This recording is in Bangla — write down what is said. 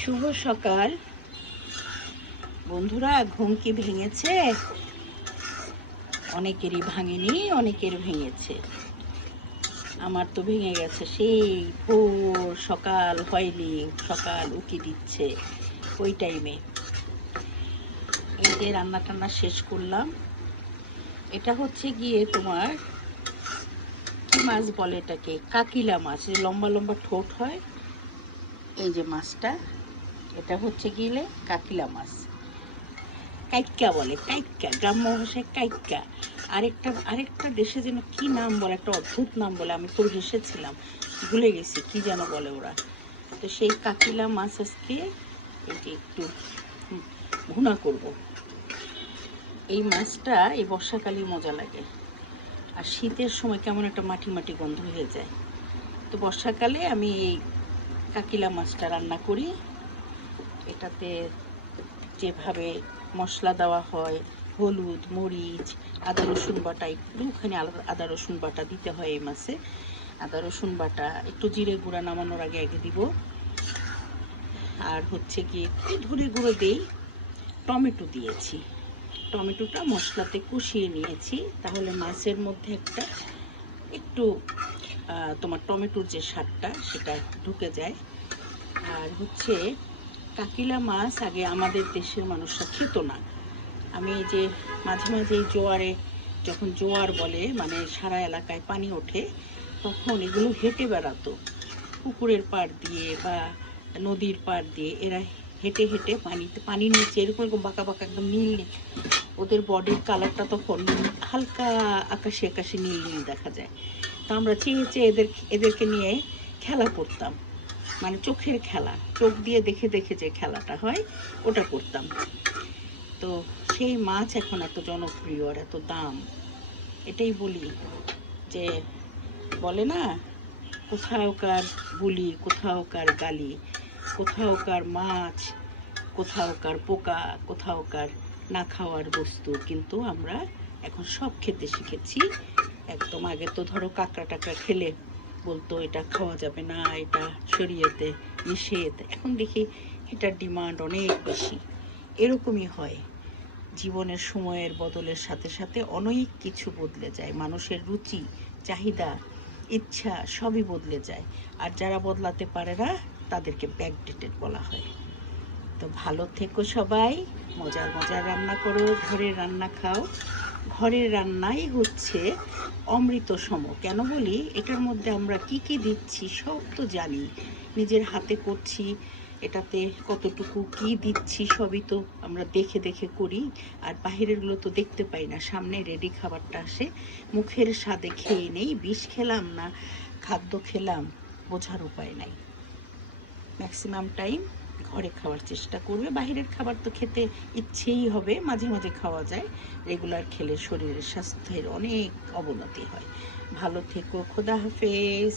শুভ সকাল বন্ধুরা। ঘুম কি ভেঙেছে? অনেকেরই ভাঙেনি, অনেকের ভেঙেছে। আমার তো ভেঙে গেছে। সেই ভোর সকাল হয়নি, সকাল উকি দিচ্ছে ওই টাইমে। এই যে রান্না টান্না শেষ করলাম। এটা হচ্ছে গিয়ে তোমার কি মাছ বলে এটাকে? কাকিলা মাছ। লম্বা লম্বা ঠোঁট হয় এই যে মাছটা, এটা হচ্ছে গিয়ে কাকিলা মাছ। কাইক্কা বলে, কাইক্কা, গ্রাম্য ভাষায় কাইক্কা। আরেকটা দেশে যেন কি নাম বলে, একটা অদ্ভুত নাম বলে, আমি খুব হেসেছিলাম, ভুলে গেছি কি যেন বলে ওরা। তো সেই কাকিলা মাছ আজকে এটি একটু ভুনা করব। এই মাছটা এই বর্ষাকালেই মজা লাগে, আর শীতের সময় কেমন একটা মাটি মাটি গন্ধ হয়ে যায়। তো বর্ষাকালে আমি এই কাকিলা মাছটা রান্না করি। এটাতে যেভাবে মশলা দেওয়া হয়, হলুদ, মরিচ, আদা রসুন বাটা, একটুখানি আদা রসুন বাটা দিতে হয় এই মাছে। আদা রসুন বাটা, একটু জিরে গুঁড়া নামানোর আগে আগে দিব। আর হচ্ছে কি একটু ধনে গুঁড়ো দিই। টমেটো দিয়েছি, টমেটোটা মশলাতে কষিয়ে নিয়েছি, তাহলে মাছের মধ্যে একটা একটু তোমার টমেটোর যে স্বাদটা সেটা ঢুকে যায়। আর হচ্ছে কাকিলা মাছ আগে আমাদের দেশের মানুষরা খেত না। আমি এই যে মাঝে মাঝে জোয়ারে, যখন জোয়ার বলে মানে সারা এলাকায় পানি ওঠে, তখন এগুলো হেঁটে বেড়াতো পুকুরের পাড় দিয়ে বা নদীর পাড় দিয়ে। এরা হেঁটে হেঁটে পানির নিচে এরকম এরকম বাঁকা বাঁকা একদম নীল, ওদের বডির কালারটা তখন হালকা আকাশে আকাশে নীল নীল দেখা যায়। তো আমরা চেয়ে চেয়ে এদেরকে নিয়ে খেলা করতাম, মানে চোখের খেলা, চোখ দিয়ে দেখে দেখে যে খেলাটা হয় ওটা করতাম। তো সেই মাছ এখন এত জনপ্রিয় আর এত দাম। এটাই বলি যে, বলে না, কোথাওকার বুলি, কোথাওকার গালি, কোথাওকার মাছ, কোথাওকার পোকা, কোথাওকার না খাওয়ার বস্তু, কিন্তু আমরা এখন সব খেতে শিখেছি। একদম আগে তো ধরো কাঁকড়া টাকড়া খেলে বলতো এটা খাওয়া যাবে না, এটা শরীয়তে নিষেধ। এখন দেখি এটার ডিমান্ড অনেক বেশি। এরকমই হয়, জীবনের সময়ের বদলের সাথে সাথে অনেক কিছু বদলে যায়। মানুষের রুচি, চাহিদা, ইচ্ছা সবই বদলে যায়। আর যারা বদলাতে পারে না তাদেরকে ব্যাকডেটেড বলা হয়। তো ভালো থেকো সবাই, মজার মজার রান্না করো, ঘরের রান্না খাও। ঘরের রান্নাই হচ্ছে অমৃত সম। কেন বলি? এটার মধ্যে আমরা কি কি দিচ্ছি সব তো জানি, নিজের হাতে করছি, এটাতে কতটুকু কি দিচ্ছি সবই তো আমরা দেখে দেখে করি। আর বাহিরেরগুলো তো দেখতে পাই না, সামনে রেডি খাবারটা আসে, মুখের স্বাদে খেয়ে নেই। বিষ খেলাম না খাদ্য খেলাম বোঝার উপায় নাই। ম্যাক্সিমাম টাইম ঘরে খাওয়ার চেষ্টা করবে। বাহিরের খাবার তো খেতে ইচ্ছেই হবে, মাঝে মাঝে খাওয়া যায়, রেগুলার খেলে শরীরের স্বাস্থ্যের অনেক অবনতি হয়। ভালো থেকো, খোদা হাফেজ।